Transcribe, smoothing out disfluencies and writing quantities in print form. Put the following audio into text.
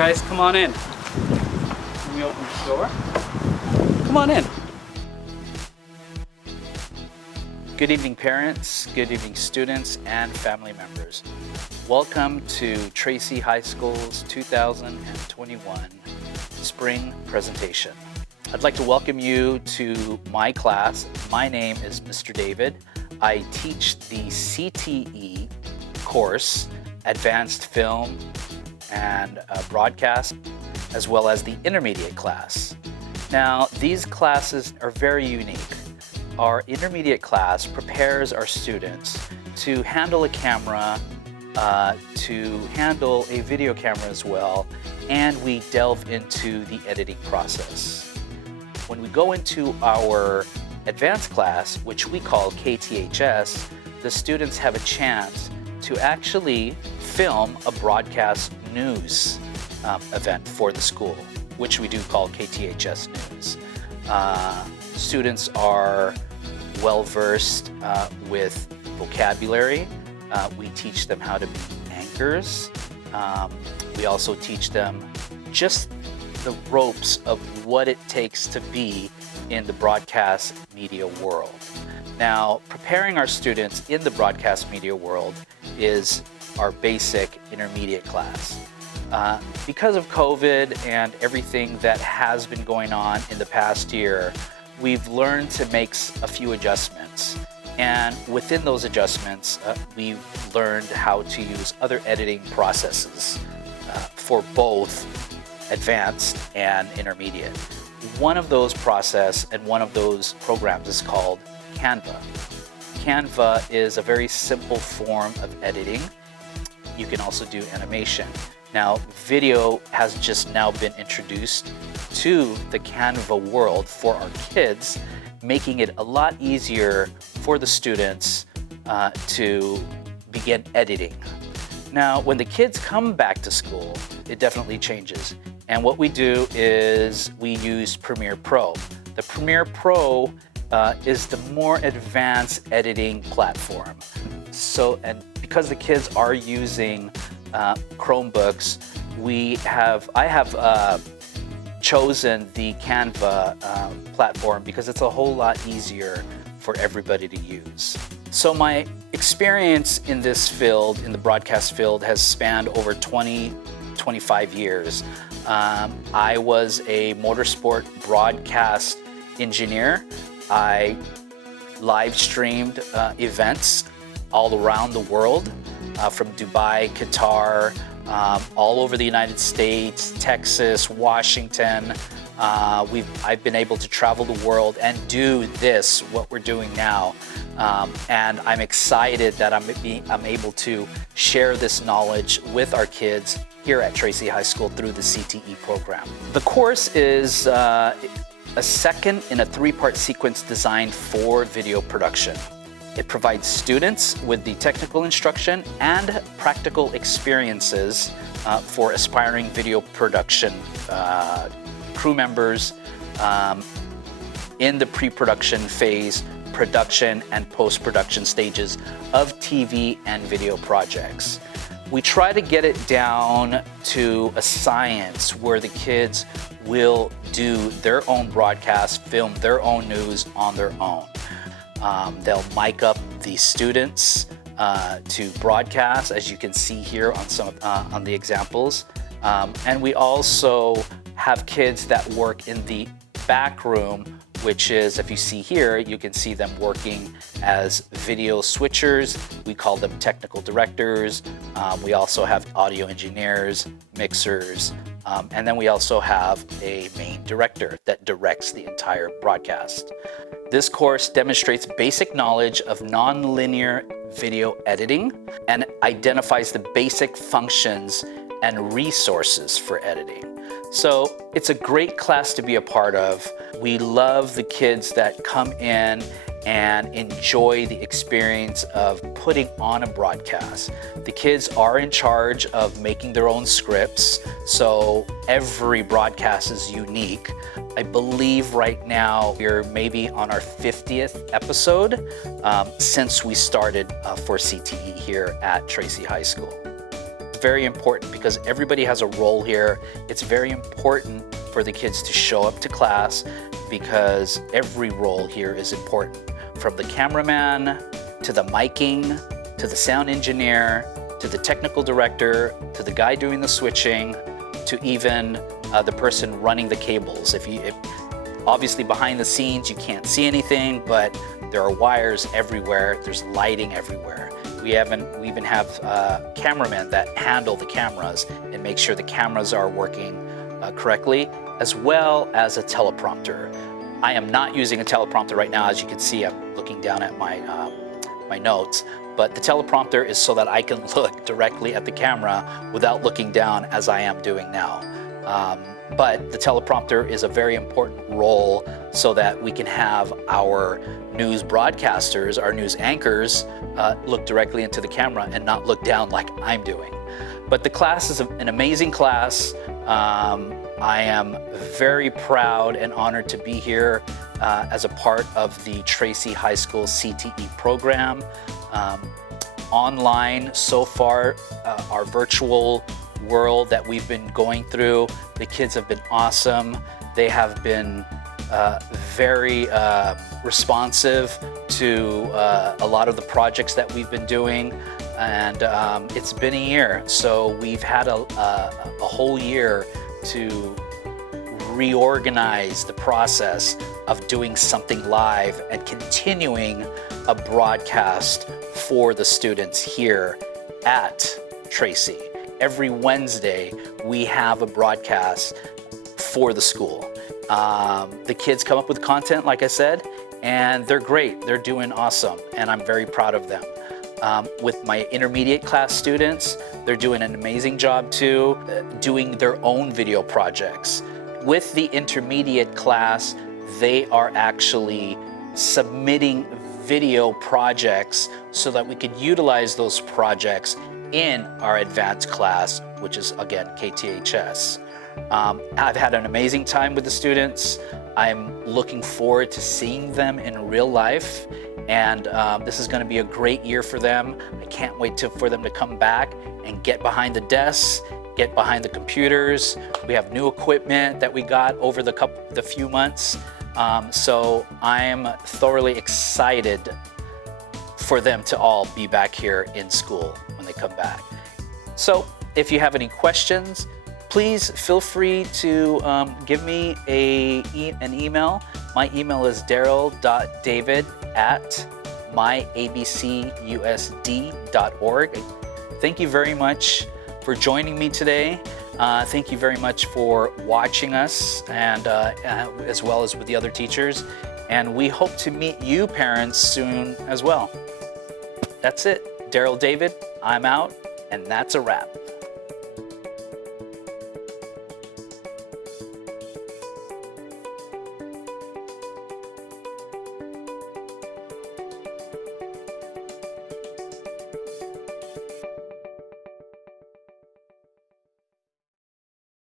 Guys, come on in. Can we open the door? Come on in. Good evening, parents. Good evening, students and family members. Welcome to Tracy High School's 2021 Spring Presentation. I'd like to welcome you to my class. My name is Mr. David. I teach the CTE course, Advanced Film and Broadcast, as well as the intermediate class. Now, these classes are very unique. Our intermediate class prepares our students to handle a camera, to handle a video camera as well, and we delve into the editing process. When we go into our advanced class, which we call KTHS, the students have a chance to actually film a broadcast news event for the school, which we do call KTHS News. Students are well-versed with vocabulary. We teach them how to be anchors. We also teach them just the ropes of what it takes to be in the broadcast media world. Now, preparing our students in the broadcast media world is our basic intermediate class. Because of COVID and everything that has been going on in the past year, we've learned to make a few adjustments. And within those adjustments, we've learned how to use other editing processes for both advanced and intermediate. One of those processes and one of those programs is called Canva. Canva is a very simple form of editing. You can also do animation. Now, video has just now been introduced to the Canva world for our kids, making it a lot easier for the students to begin editing. Now, when the kids come back to school, it definitely changes. And what we do is we use Premiere Pro. The Premiere Pro is the more advanced editing platform. And because the kids are using Chromebooks, I have chosen the Canva platform because it's a whole lot easier for everybody to use. So my experience in this field, in the broadcast field, has spanned over 25 years. I was a motorsport broadcast engineer. I live streamed events all around the world, from Dubai, Qatar, all over the United States, Texas, Washington. I've been able to travel the world and do this, what we're doing now. And I'm excited that I'm able to share this knowledge with our kids here at Tracy High School through the CTE program. The course is a second in a three-part sequence designed for video production. It provides students with the technical instruction and practical experiences for aspiring video production crew members in the pre-production phase, production and post-production stages of TV and video projects. We try to get it down to a science where the kids will do their own broadcast, film their own news on their own. They'll mic up the students to broadcast, as you can see here on on the examples. And we also have kids that work in the back room, which is, if you see here, you can see them working as video switchers. We call them technical directors. We also have audio engineers, mixers, and then we also have a main director that directs the entire broadcast. This course demonstrates basic knowledge of nonlinear video editing and identifies the basic functions and resources for editing. So it's a great class to be a part of. We love the kids that come in and enjoy the experience of putting on a broadcast. The kids are in charge of making their own scripts, so every broadcast is unique. I believe right now we're maybe on our 50th episode since we started for CTE here at Tracy High School. very important because everybody has a role here. It's very important for the kids to show up to class because every role here is important. From the cameraman, to the miking, to the sound engineer, to the technical director, to the guy doing the switching, to even the person running the cables. Obviously behind the scenes you can't see anything, but there are wires everywhere, there's lighting everywhere. We even have cameramen that handle the cameras and make sure the cameras are working correctly, as well as a teleprompter. I am not using a teleprompter right now. As you can see, I'm looking down at my notes, but the teleprompter is so that I can look directly at the camera without looking down as I am doing now. But the teleprompter is a very important role so that we can have our news broadcasters, our news anchors, look directly into the camera and not look down like I'm doing. But the class is an amazing class. I am very proud and honored to be here as a part of the Tracy High School CTE program. Online so far, our virtual world that we've been going through, the kids have been awesome. They have been very responsive to a lot of the projects that we've been doing, and it's been a year, so we've had a whole year to reorganize the process of doing something live and continuing a broadcast for the students here at Tracy. Every Wednesday, we have a broadcast for the school. The kids come up with content, like I said, and they're great. They're doing awesome, and I'm very proud of them. With my intermediate class students, they're doing an amazing job too, doing their own video projects. With the intermediate class, they are actually submitting video projects so that we could utilize those projects in our advanced class, which is again KTHS. I've had an amazing time with the students. I'm looking forward to seeing them in real life, and this is going to be a great year for them. I can't wait for them to come back and get behind the desks, get behind the computers. We have new equipment that we got over the few months, so I'm thoroughly excited for them to all be back here in school when they come back. So if you have any questions, please feel free to give me an email. My email is daryl.david@myabcusd.org. Thank you very much for joining me today. Thank you very much for watching us, and as well as with the other teachers. And we hope to meet you parents soon as well. That's it. Daryl David, I'm out, and that's a wrap.